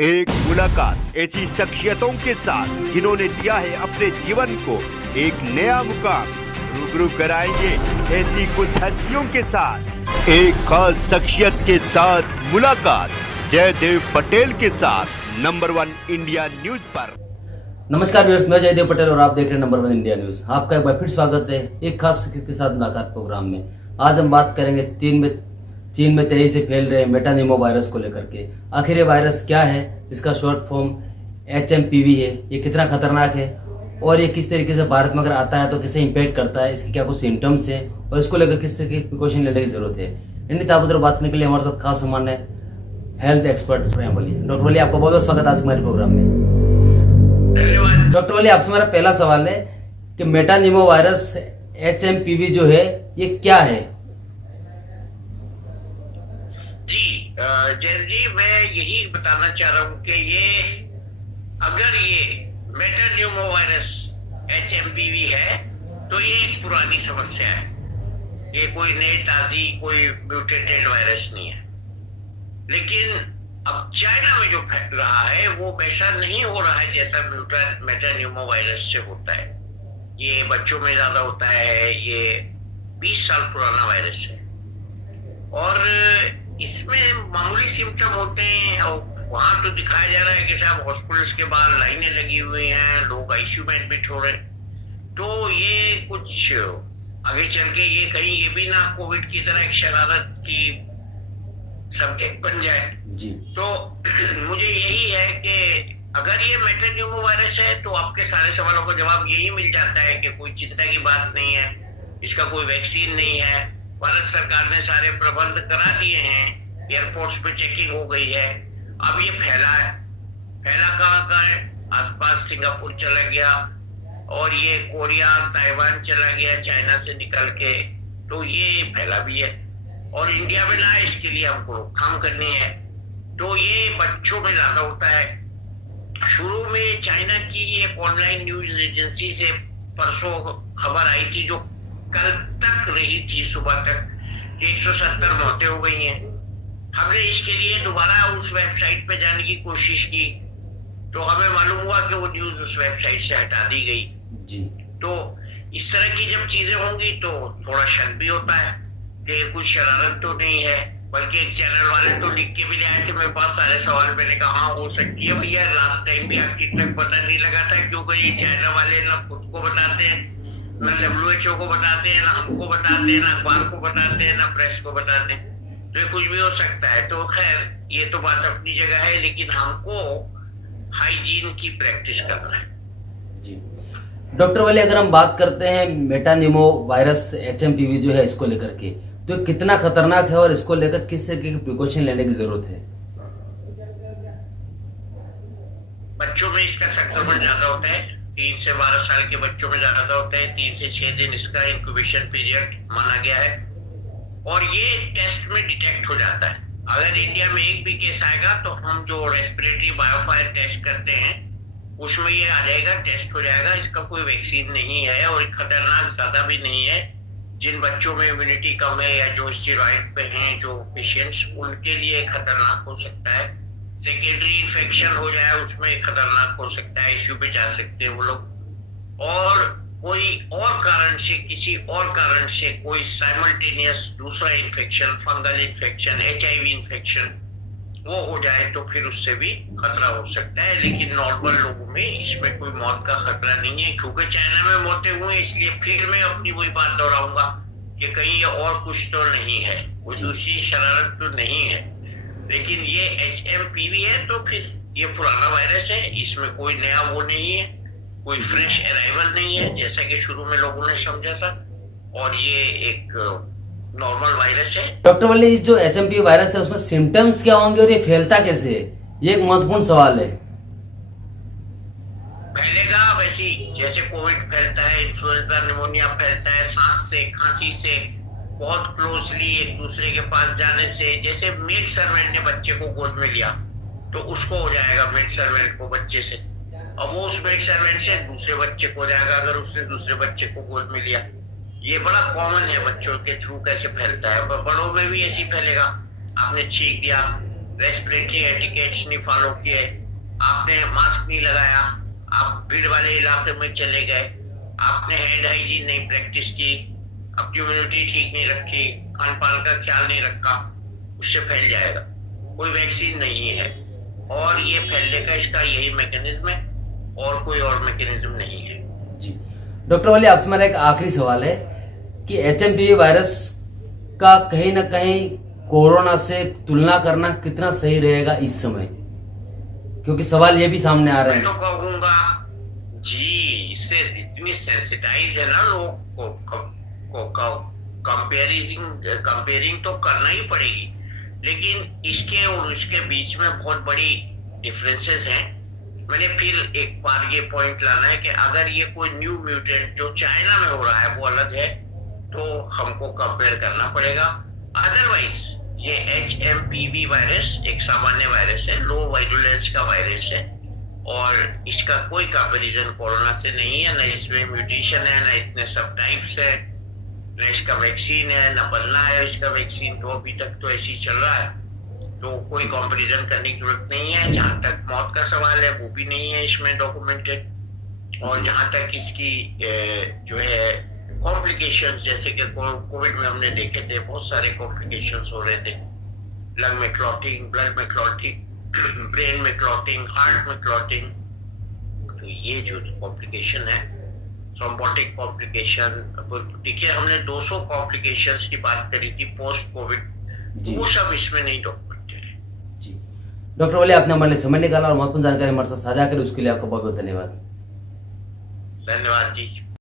एक मुलाकात ऐसी शख्सियतों के साथ जिन्होंने दिया है अपने जीवन को एक नया मुकाम। रूबरू कराएंगे ऐसी कुछ हस्तियों के साथ एक खास शख्सियत के साथ मुलाकात जयदेव पटेल के साथ नंबर 1 इंडिया न्यूज पर। नमस्कार व्यूअर्स, मैं जयदेव पटेल और आप देख रहे हैं नंबर 1 इंडिया न्यूज। आपका एक बार फिर स्वागत है एक खास शख्सियत के साथ मुलाकात प्रोग्राम में। आज हम बात करेंगे चीन में तेजी से फैल रहे मेटानिमो वायरस को लेकर के। आखिर ये वायरस क्या है, इसका शॉर्ट फॉर्म HMPV है, ये कितना खतरनाक है और ये किस तरीके से भारत में अगर आता है तो कैसे इम्पैक्ट करता है, इसके क्या कुछ सिम्टम्स हैं और इसको लेकर किस तरह की प्रिकॉशन लेने की जरूरत है। इन ताबूत बात करने के लिए हमारे साथ खास मेहमान है हेल्थ एक्सपर्ट डॉक्टर वली। आपका बहुत बहुत स्वागत है आज हमारे प्रोग्राम में। डॉक्टर वली, आपसे मेरा पहला सवाल है कि मेटानिमो वायरस HMPV जो है ये क्या है? जी जैन जी, मैं यही बताना चाह रहा हूँ कि अगर ये मेटानिमो वायरस HMPV है तो ये एक पुरानी समस्या है। ये कोई नई ताजी कोई म्यूटेटेड वायरस नहीं है। लेकिन अब चाइना में जो फैल रहा है वो वैसा नहीं हो रहा है जैसा मेटानिमो वायरस से होता है। ये बच्चों में ज्यादा होता है। ये 20 साल पुराना वायरस है और इसमें मामूली सिम्टम होते हैं और वहां तो दिखाया जा रहा है कि साहब हॉस्पिटल्स के बाहर लाइनें लगी हुई हैं, लोग ICU में एडमिट हो रहे हैं। तो ये कुछ आगे चल के ये कहीं ये भी ना कोविड की तरह एक शरारत की सब्जेक्ट बन जाए जी। तो मुझे यही है कि अगर ये मेटानिमो वायरस है तो आपके सारे सवालों का जवाब यही मिल जाता है कि कोई चिंता की बात नहीं है, इसका कोई वैक्सीन नहीं है। भारत सरकार ने सारे प्रबंध करा दिए हैं, एयरपोर्ट्स पे चेकिंग हो गई है। अब ये फैला कहाँ है? आसपास सिंगापुर चला गया और ये कोरिया ताइवान चला गया चाइना से निकल के, तो ये फैला भी है और इंडिया में ना, इसके लिए हमको रोकथाम करनी है। तो ये बच्चों में ज्यादा होता है। शुरू में चाइना की एक ऑनलाइन न्यूज एजेंसी से परसों खबर आई थी, जो कल तक रही थी सुबह तक, 170 मौतें हो गई हैं। हमने इसके लिए दोबारा उस वेबसाइट पे जाने की कोशिश की तो हमें मालूम हुआ कि वो न्यूज उस वेबसाइट से हटा दी गई जी। तो इस तरह की जब चीजें होंगी तो थोड़ा शक भी होता है कि कुछ शरारत तो नहीं है। बल्कि एक चैनल वाले तो लिख के भी ले आए थे मेरे पास सारे सवाल। मैंने कहा हाँ हो सकती है भैया, लास्ट टाइम भी आपकी तक पता नहीं लगा था, क्योंकि ये चाइना वाले ना खुद को बताते हैं, ना WHO को बताते हैं, ना हमको बताते हैं, ना अखबार को बताते हैं, ना प्रेस को बताते हैं। तो कुछ भी हो सकता है। तो खैर ये तो बात अपनी जगह है, लेकिन हमको हाइजीन की प्रैक्टिस करना है जी। डॉक्टर वली, अगर हम बात करते हैं मेटानिमो वायरस HMPV जो है इसको लेकर के, तो कितना खतरनाक है और इसको लेकर किस तरीके की प्रिकॉशन लेने की जरूरत है? बच्चों में इसका संक्रमण ज्यादा होता है। 3 से 12 साल के बच्चों में ज्यादा होता है। 3 से 6 दिन इसका इंक्यूबेशन पीरियड माना गया है और ये टेस्ट में डिटेक्ट हो जाता है। अगर इंडिया में एक भी केस आएगा तो हम जो रेस्पिरेटरी बायोफायर टेस्ट करते हैं उसमें ये आ जाएगा, टेस्ट हो जाएगा। इसका कोई वैक्सीन नहीं है और खतरनाक ज्यादा भी नहीं है। जिन बच्चों में इम्यूनिटी कम है या जो स्टेरॉइड पे हैं जो पेशेंट्स, उनके लिए खतरनाक हो सकता है। सेकेंडरी इन्फेक्शन हो जाए उसमें खतरनाक हो सकता है, ICU पे जा सकते हैं वो लोग। और कोई और कारण से, किसी और कारण से कोई साइमल्टेनियस दूसरा infection, fungal infection, HIV infection वो हो जाए तो फिर उससे भी खतरा हो सकता है। लेकिन नॉर्मल लोगों में इसमें कोई मौत का खतरा नहीं है। क्योंकि चाइना में मौतें हुई, इसलिए फिर मैं अपनी वही बात दोहराऊंगा कि कहीं ये और कुछ तो नहीं है, कोई दूसरी शरारत तो नहीं है। लेकिन ये HMPV है तो फिर ये पुराना वायरस है, इसमें कोई नया वो नहीं है, कोई फ्रेश अराइवल नहीं है जैसा कि शुरू में लोगों ने समझा था। और ये एक नॉर्मल वायरस है। डॉक्टर वली, इस जो HMPV वायरस है उसमें सिम्टम्स क्या होंगे और ये फैलता कैसे है, ये एक महत्वपूर्ण सवाल है। फैलेगा वैसी जैसे कोविड फैलता है, इन्फ्लुएंजा निमोनिया फैलता है, सांस से, खांसी से, बहुत क्लोजली एक दूसरे के पास जाने से। जैसे मेड सर्वेंट ने बच्चे को गोद में लिया तो उसको हो जाएगा मेड सर्वेंट को बच्चे से, और वो उस मेड सर्वेंट से दूसरे बच्चे को हो जाएगा अगर उसने दूसरे बच्चे को गोद में लिया। ये बड़ा कॉमन है बच्चों के थ्रू कैसे फैलता है। बड़ों में भी ऐसी फैलेगा। आपने छींक दिया, रेस्पिरेटरी एटिकेट्स नहीं फॉलो किए, आपने मास्क नहीं लगाया, आप भीड़ वाले इलाके में चले गए, आपने हैंड हाइजीन नहीं प्रैक्टिस की, अपनी इम्यूनिटी ठीक नहीं रखी, खान पान का ख्याल नहीं रखा, उससे फैल जाएगा। कोई वैक्सीन नहीं है और ये फैलने का इसका यही मैकेनिज्म है और कोई और मैकेनिज्म नहीं है। जी डॉक्टर वाली, आपसे मेरा एक आखिरी सवाल है कि HMPV वायरस का कहीं ना कहीं कोरोना से तुलना करना कितना सही रहेगा इस समय, क्योंकि सवाल ये भी सामने आ रहे हैं। मैं तो कहूंगा जी, इससे जितनी सेंसिटाइज है ना लोग को कंपेयरिंग तो करना ही पड़ेगी, लेकिन इसके और उसके बीच में बहुत बड़ी डिफरेंसेस हैं। मैंने फिर एक बार ये पॉइंट लाना है कि अगर ये कोई न्यू म्यूटेंट जो चाइना में हो रहा है वो अलग है तो हमको कंपेयर करना पड़ेगा। अदरवाइज ये HMPV वायरस एक सामान्य वायरस है, लो वायरुलेंस का वायरस है और इसका कोई कंपैरिजन कोरोना से नहीं है। न इसमें म्यूटेशन है, न इतने सब टाइप्स है, न इसका वैक्सीन है, न बनना है इसका वैक्सीन। तो अभी तक तो ऐसे ही चल रहा है, तो कोई कंपैरिजन करने की जरूरत नहीं है। जहां तक मौत का सवाल है वो भी नहीं है इसमें डॉक्यूमेंटेड, और जहां तक इसकी जो है कॉम्प्लिकेशंस, जैसे कि कोविड में हमने देखे थे बहुत सारे कॉम्प्लिकेशंस हो रहे थे, लंग में क्लॉटिंग, ब्लड में क्लॉटिंग, ब्रेन में क्लॉटिंग, हार्ट में क्लॉटिंग। तो ये जो कॉम्प्लिकेशन है, थ्रोम्बोटिक कॉम्प्लिकेशन, देखिए हमने 200 कॉम्प्लिकेशंस की बात करी थी पोस्ट कोविड, वो सब इसमें नहीं डॉक्यूमेंटेड है। जी डॉक्टर वाले, आपने हमारे लिए समय निकाला और महत्वपूर्ण जानकारी हमारे साथ साझा करी, उसके लिए आपका बहुत बहुत धन्यवाद। धन्यवाद जी।